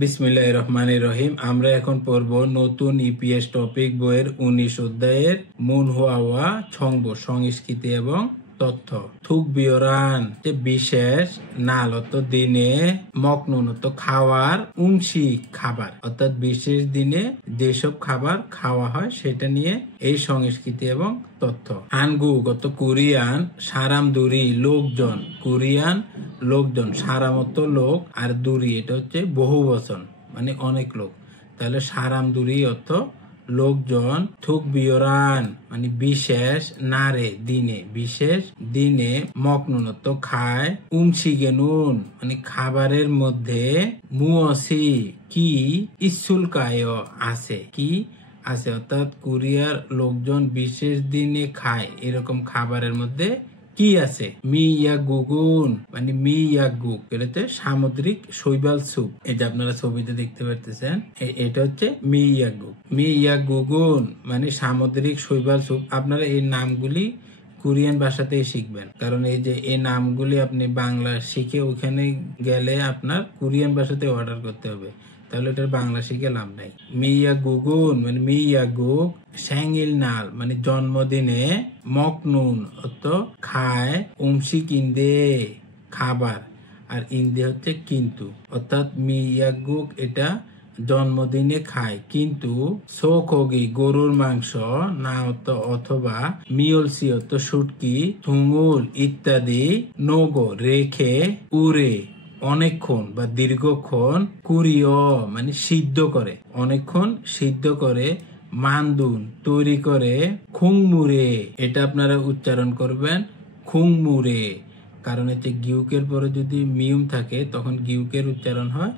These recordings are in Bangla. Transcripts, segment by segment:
বিসমিল্লাহির রহমানির রহিম। আমরা এখন পড়ব নতুন ইপিএস টপিক বইয়ের 19 অধ্যায়ের মুন হওয়া ছংব সংস্কৃতি এবং তথ্য। থুক বিয়রান যে বিশেষ নাল অত দিনে মকনুন অত খাওয়ার উমসি খাবার, অর্থাৎ বিশেষ দিনে যেসব খাবার খাওয়া হয় সেটা নিয়ে এই সংস্কৃতি এবং তথ্য। আনগু গত কোরিয়ান সারাম দুরি লোকজন, কোরিয়ান লোকজন, সারামত লোক আর দুরি এটা হচ্ছে বহু বচন মানে অনেক লোক, তাহলে সারাম দুরি অর্থ লোকজন। থুক বিয়রান মানে বিশেষ নারে দিনে, বিশেষ দিনে মকনুনত খায়। উমসি গেনুন মানে খাবারের মধ্যে মুয়সি কি ইসুলকায় আছে, কি আছে, অর্থাৎ কোরিয়ার লোকজন বিশেষ দিনে খায় এরকম খাবারের মধ্যে কি আছে। মি ইয়া গুগুন মানে মি ইয়া গুক এটা হচ্ছে সামুদ্রিক শৈবাল স্যুপ, এই যে আপনারা ছবিতে দেখতে পারতেছেন এটা হচ্ছে মি ইয়া গুক। মি ইয়া গুগুন মানে সামুদ্রিক শৈবাল স্যুপ। আপনারা এই নামগুলি কোরিয়ান ভাষাতেই শিখবেন, কারণ এই যে এই নামগুলি আপনি বাংলা শিখে ওখানে গেলে আপনার কোরিয়ান ভাষাতে অর্ডার করতে হবে, তাহলে এটার বাংলা শিখে লাভ নাই। মিয়া গুগুন মানে মিয়া গুক। স্যাঙ্গিল নাল মানে জন্মদিনে। মকনুন অত খায়। উমসি কিন্দে খাবার, আর ইন্দে হচ্ছে কিন্তু, অর্থাৎ মিয়া গুক এটা জন্মদিনে খায়, কিন্তু সোকগি গরুর মাংস না অথবা মিয়লসি অত শুটকি, থুঙ্গুল ইত্যাদি, নোগো রেখে, উড়ে অনেকক্ষণ বা দীর্ঘক্ষণ, কুরিয় মানে সিদ্ধ করে, অনেকক্ষণ সিদ্ধ করে, মান্দুন তৈরি করে, খুংমুরে এটা আপনারা উচ্চারণ করবেন খুংমুরে, কারণ হচ্ছে গিউকের পরে যদি মিউম থাকে তখন গিউকের উচ্চারণ হয়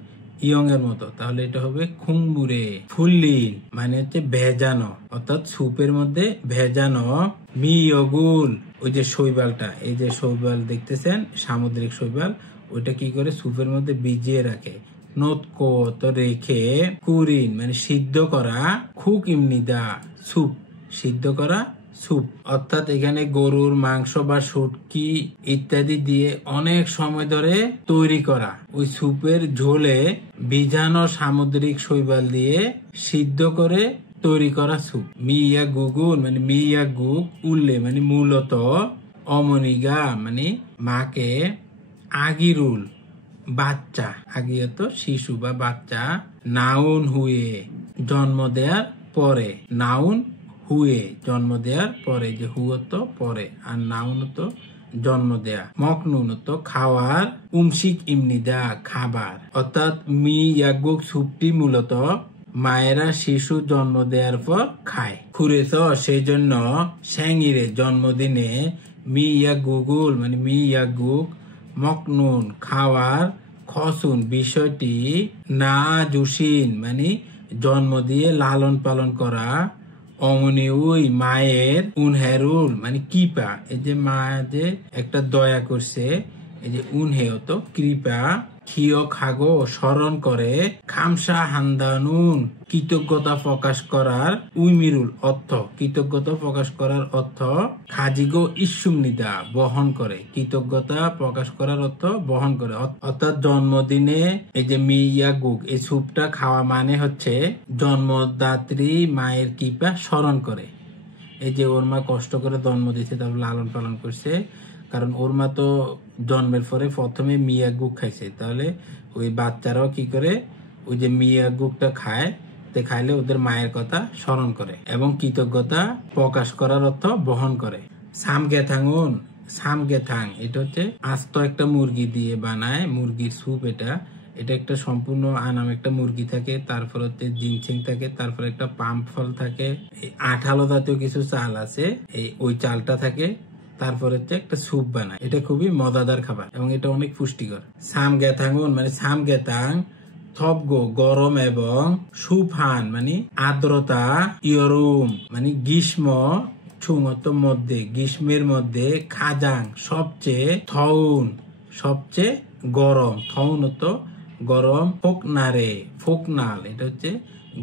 ইয়ং এর মতো, তাহলে এটা হবে খুংমুরে। ফুল্লিন মানে হচ্ছে ভেজানো, অর্থাৎ স্যুপের মধ্যে ভেজানো। মিয়গুল ওই যে শৈবালটা, এই যে শৈবাল দেখতেছেন সামুদ্রিক শৈবাল, ওইটা কি করে স্যুপের মধ্যে ভিজিয়ে রাখে। নোতকো তো রেখে। কুরিন মানে সিদ্ধ করা। খুক ইমনিদা স্যুপ, সিদ্ধ করা স্যুপ, অর্থাৎ এখানে গরুর মাংস বা শুটকি ইত্যাদি দিয়ে অনেক সময় ধরে তৈরি করা ওই স্যুপের ঝোলে ভিজানো সামুদ্রিক শৈবাল দিয়ে সিদ্ধ করে তৈরি করা স্যুপ। মিয়া গুগুন মানে মিয়া গুক। উল্লে মানে মূলত। অমনিগা মানে মাকে। আগিরুল বাচ্চা, আগিয়ত শিশু বা বাচ্চা। নাউন হুয়ে জন্ম দেওয়ার পরে, নাউন হুয়ে জন্ম দেওয়ার পরে, যে হুয়ত পরে আর নাউন তো জন্ম দেয়া। মকনুন তো খাওয়ার। উমসিক ইমনিদা খাবার, অর্থাৎ মি ইয়াগুক স্যুপটি মূলত মায়েরা শিশু জন্ম দেওয়ার পর খায়। খুরেছ সেই জন্য স্যাঙ্গিরে জন্মদিনে। মি ইয়া গুগুল মানে মি ইয়াগুক মকনুন খাওয়ার। খসুন বিষয়টি। না জুসিন মানে জন্ম দিয়ে লালন পালন করা। অমনি উই মায়ের। উনহেরুল মানে কৃপা, এই যে মা যে একটা দয়া করছে, এই যে উনহে তো কৃপা। খিও খাগো স্মরণ করে। খামসা হান্দানুন কৃতজ্ঞতা প্রকাশ করার। উইমিরুল অর্থ কৃতজ্ঞতা প্রকাশ করার অর্থ। খাজিগো ইসুমনিদা বহন করে, কৃতজ্ঞতা প্রকাশ করার অর্থ বহন করে, অর্থাৎ জন্মদিনে এই যে মিয়াগুক এই স্যুপটা খাওয়া মানে হচ্ছে জন্মদাত্রী মায়ের কৃপা স্মরণ করে। এই যে ওর মা কষ্ট করে জন্ম দিয়েছে, তারপর লালন পালন করছে, কারণ ওর মা তো জন্মের পরে প্রথমে মিয়াগুক খাইছে, তাহলে ওই বাচ্চারাও কি করে ওই যে মিয়াগুকটা খায়, তে খাইলে ওদের মায়ের কথা স্মরণ করে এবং কৃতজ্ঞতা প্রকাশ করার অর্থ বহন করে। সামগেথাঙ্গুন, সামগেথাং এটা হচ্ছে আস্ত একটা মুরগি দিয়ে বানায় মুরগির স্যুপ। এটা একটা সম্পূর্ণ আনাম একটা মুরগি থাকে, তারপর হচ্ছে জিনসিং থাকে, তারপর একটা পাম ফল থাকে, আঠালো জাতীয় কিছু চাল আছে, ওই চালটা থাকে, তারপর হচ্ছে একটা স্যুপ বানায়। এটা খুবই মজাদার খাবার এবং এটা অনেক পুষ্টিকর। সামগেথাঙ্গুন মানে সামগেতাং থবগো গরম এবং সুফান মানে আর্দ্রতা। ইয়রুম মানে গ্রীষ্ম। ছুমত মধ্যে গ্রীষ্মের মধ্যে। খাজাং সবচেয়ে। থউন সবচেয়ে গরম, থউন তো গরম। ফোকনারে ফোকনাল এটা হচ্ছে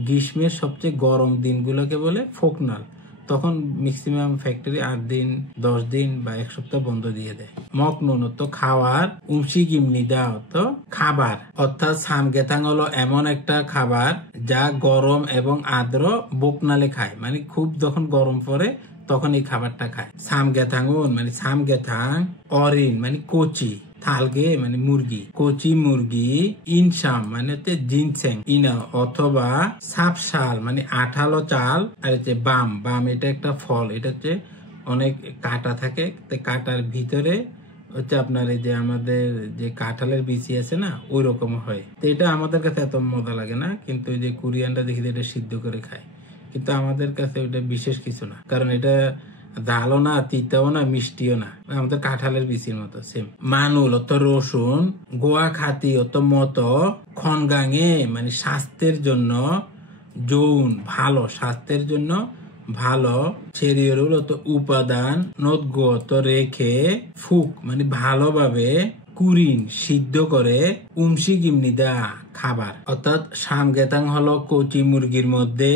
গ্রীষ্মের সবচেয়ে গরম দিনগুলোকে বলে ফোকনাল, তখন ম্যাক্সিমাম ফ্যাক্টরি 8 দিন 10 দিন বা 1 সপ্তাহ বন্ধ দিয়ে দেয়। মকনুন তো খাওয়ার, উমসিগিমনিদা তো খাবার। অর্থাৎ সামগেতাং হলো এমন একটা খাবার যা গরম এবং আর্দ্র বকনালে খায়, মানে খুব যখন গরম পড়ে তখন এই খাবারটা খায়। সামগেতাঙ্গুন মানে সামগেতাং, অরিন মানে কচি, থালগে মানে মুরগি, কচি মুরগি, ইনসাম মানে হচ্ছে জিনসেং ইনা অথবা সাপশাল মানে আঠালো চাল, আর হচ্ছে বাম। বাম এটা একটা ফল, এটা হচ্ছে অনেক কাটা থাকে, কাটার ভিতরে হচ্ছে আপনার এই যে আমাদের যে কাঁঠালের বিচি আছে না, ওই রকম হয়। তো এটা আমাদের কাছে এত মজা লাগে না, কিন্তু ওই যে কোরিয়ানরা দেখি এটা সিদ্ধ করে খায়, কিন্তু আমাদের কাছে ওটা বিশেষ কিছু না, কারণ এটা ঝালও না, তিতাও না, মিষ্টিও না, আমাদের কাঁঠালের বিচির মতো সেম। মানুল অত রসুন, গোয়া খাতি অত মতো, খনগাঙে মানে স্বাস্থ্যের জন্য, যৌন ভালো, স্বাস্থ্যের জন্য ভালো, চেরিয়রুল অত উপাদান, নদগত রেখে, ফুক মানে ভালোভাবে, কুরিন সিদ্ধ করে, উমসিগিমনিদা খাবার। অর্থাৎ সামগেতাং হলো কচি মুরগির মধ্যে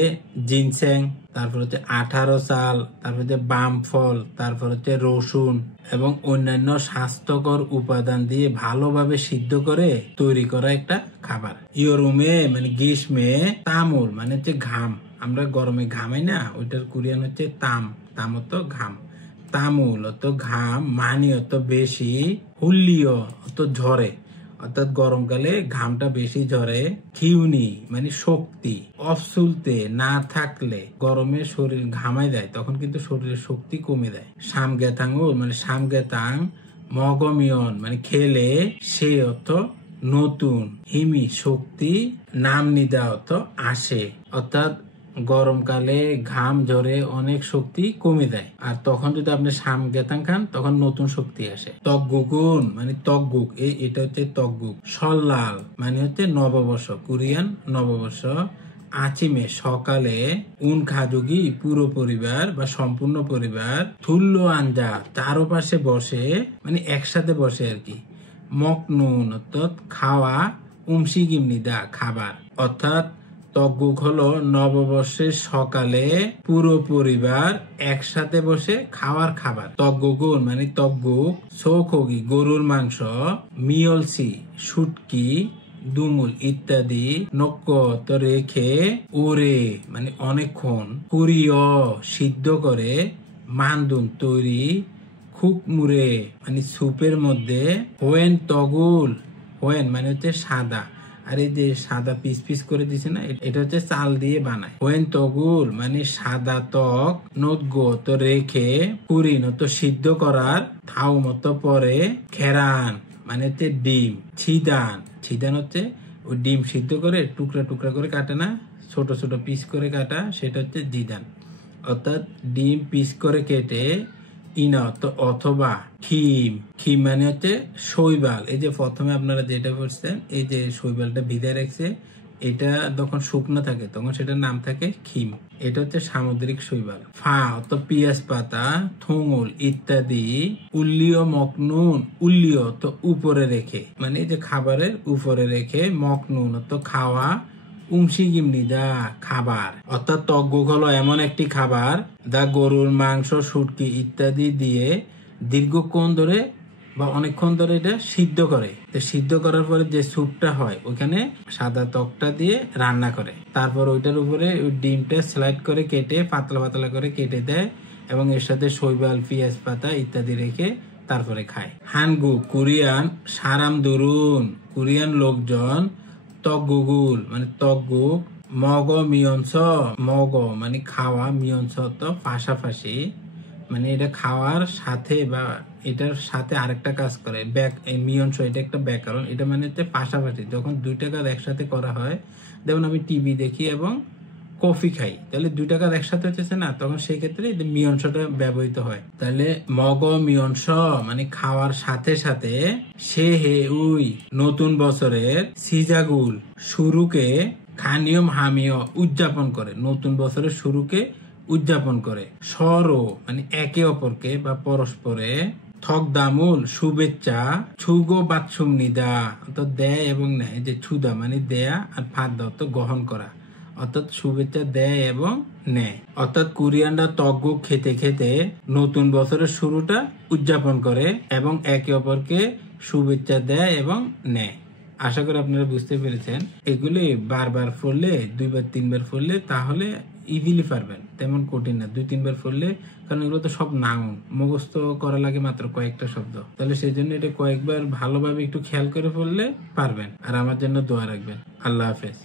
জিনসেং, তারপর হচ্ছে 18 চাল, তারপর হচ্ছে বাম ফল, তারপর হচ্ছে রসুন এবং অন্যান্য স্বাস্থ্যকর উপাদান দিয়ে ভালোভাবে সিদ্ধ করে তৈরি করা একটা খাবার। ইয়রুমে মানে গ্রীষ্মে, তামুল মানে হচ্ছে ঘাম, আমরা গরমে ঘামাই না, ওইটার কোরিয়ান হচ্ছে তাম, তাম অত ঘাম, তামুল অত ঘাম, মানি অত বেশি, হুল্লিও অত ঝরে, অর্থাৎ গরমকালে ঘামটা বেশি ঝরে, খিউনি মানে শক্তি, অফসুলতে না থাকলে গরমে শরীর ঘামাই দেয়, তখন কিন্তু শরীরের শক্তি কমে দেয়। সামগেতাং মানে সামগেতাং, মগমিয়ন মানে খেলে, সে অর্থ নতুন, হিমি শক্তি, নাম নিদা অর্থ আসে, অর্থাৎ গরমকালে ঘাম ঝরে অনেক শক্তি কমে দেয়, আর তখন যদি আপনি সামগেতাং খান তখন নতুন শক্তি আসে। তকগুগুন মানে তকগুক, এটা হচ্ছে তকগুক। সল্লাল মানে হচ্ছে নববর্ষ, কোরিয়ান নববর্ষ। আচিমে সকালে, উন খাজুগি পুরো পরিবার বা সম্পূর্ণ পরিবার, থুল্ল আঞ্জা চারোপাশে বসে মানে একসাথে বসে আর কি। মকনুন অর্থাৎ খাওয়া, উমসিগিমনিদা খাবার। অর্থাৎ তকগুক হলো নববর্ষের সকালে পুরো পরিবার একসাথে বসে খাওয়ার খাবার। তকগুগুন মানে তকগুক, সৌখগি গরুর মাংস, মিয়লসি শুটকি, দুমুল ইত্যাদি, নক্কত রেখে, ওরে মানে অনেকক্ষণ, কুরিয় সিদ্ধ করে, মান্দুন তৈরি, খুকমুরে মানে সুপের মধ্যে, হোয়েন তগুল, হোয়েন মানে হচ্ছে সাদা, আর এই যে সাদা পিস পিস করে দিছে না, এটা হচ্ছে চাল দিয়ে বানায়। হোয়েন তগুল মানে সাদা তক, নদগত রেখে, কুরিন তো সিদ্ধ করার, থাউ মতো পরে, খেরান মানে হচ্ছে ডিম, ছিদান, ছিদান হচ্ছে ওই ডিম সিদ্ধ করে টুকরা টুকরা করে কাটে না, ছোট ছোট পিস করে কাটা, সেটা হচ্ছে জিদান। অর্থাৎ ডিম পিস করে কেটে, ইনত অথবা খিম, খিম মানে হচ্ছে শৈবাল। এই যে প্রথমে আপনারা যেটা করছেন, এই যে শৈবালটা ভিজায় রাখছে, এটা যখন শুকনো থাকে তখন সেটার নাম থাকে খিম, এটা হচ্ছে সামুদ্রিক শৈবাল। ফা অত পিয়াজ পাতা, থুঙুল ইত্যাদি, উল্লিয় মকনুন, উল্লিয় তো উপরে রেখে মানে এই যে খাবারের উপরে রেখে, মকনুন তো খাওয়া, উমসিগিমনিদা খাবার। অর্থাৎ তকগুক হলো এমন একটি খাবার যা গরুর মাংস, শুটকি ইত্যাদি দিয়ে দীর্ঘক্ষণ ধরে বা অনেকক্ষণ ধরে এটা সিদ্ধ করে। তো সিদ্ধ করার পরে যে স্যুপটা হয় ওখানে সাদা তকটা দিয়ে রান্না করে, তারপর ওইটার উপরে ওই ডিমটা স্লাইড করে কেটে পাতলা পাতলা করে কেটে দেয় এবং এর সাথে শৈবাল, পেঁয়াজ পাতা ইত্যাদি রেখে তারপরে খায়। হানগু কোরিয়ান, সারাম দুরুন কোরিয়ান লোকজন, তকগুগুল মানে তকগুক, মগ মিয়নস, মগ মানে খাওয়া, মিয়নস তো পাশাপাশি, মানে এটা খাওয়ার সাথে বা এটার সাথে আরেকটা কাজ করে, মিয়নস এটা একটা ব্যাকরণ, এটা মানে হচ্ছে পাশাপাশি, যখন দুইটা কাজ একসাথে করা হয়, যেমন আমি টিভি দেখি এবং কফি খাই, তাহলে দুইটা কাজ একসাথে হচ্ছে না, তখন সেই ক্ষেত্রে মিয়নসটা ব্যবহৃত হয়। তাহলে মগ মিয়নস মানে খাওয়ার সাথে সাথে, সে হে উই নতুন বছরের, সিজাগুল শুরুকে, খানিয়ম হামিয় উদযাপন করে, নতুন বছরের শুরুকে উদযাপন করে। সরো মানে একে অপরকে বা পরস্পরে, থক দামুল শুভেচ্ছা, ছুগো বাৎসুম নিদা অর্থাৎ দেয় এবং নেয়, যে ছুদা মানে দেয়া, আর ফাঁদ তো গ্রহণ করা, অর্থাৎ শুভেচ্ছা দেয় এবং নেয়। অর্থাৎ কোরিয়ানরা তকগুক খেতে খেতে নতুন বছরের শুরুটা উদযাপন করে এবং একে অপরকে শুভেচ্ছা দেয় এবং নেয়। আশা করি আপনারা বুঝতে পেরেছেন। এগুলি বারবার পড়লে, 2-3 বার পড়লে তাহলে ইজিলি পারবেন, তেমন কঠিন না। 2-3 বার পড়লে, কারণ এগুলো তো সব নাউন, মুখস্থ করা লাগে মাত্র কয়েকটা শব্দ। তাহলে সেই জন্য এটা কয়েকবার ভালোভাবে একটু খেয়াল করে পড়লে পারবেন। আর আমার জন্য দোয়া রাখবেন। আল্লাহ হাফেজ।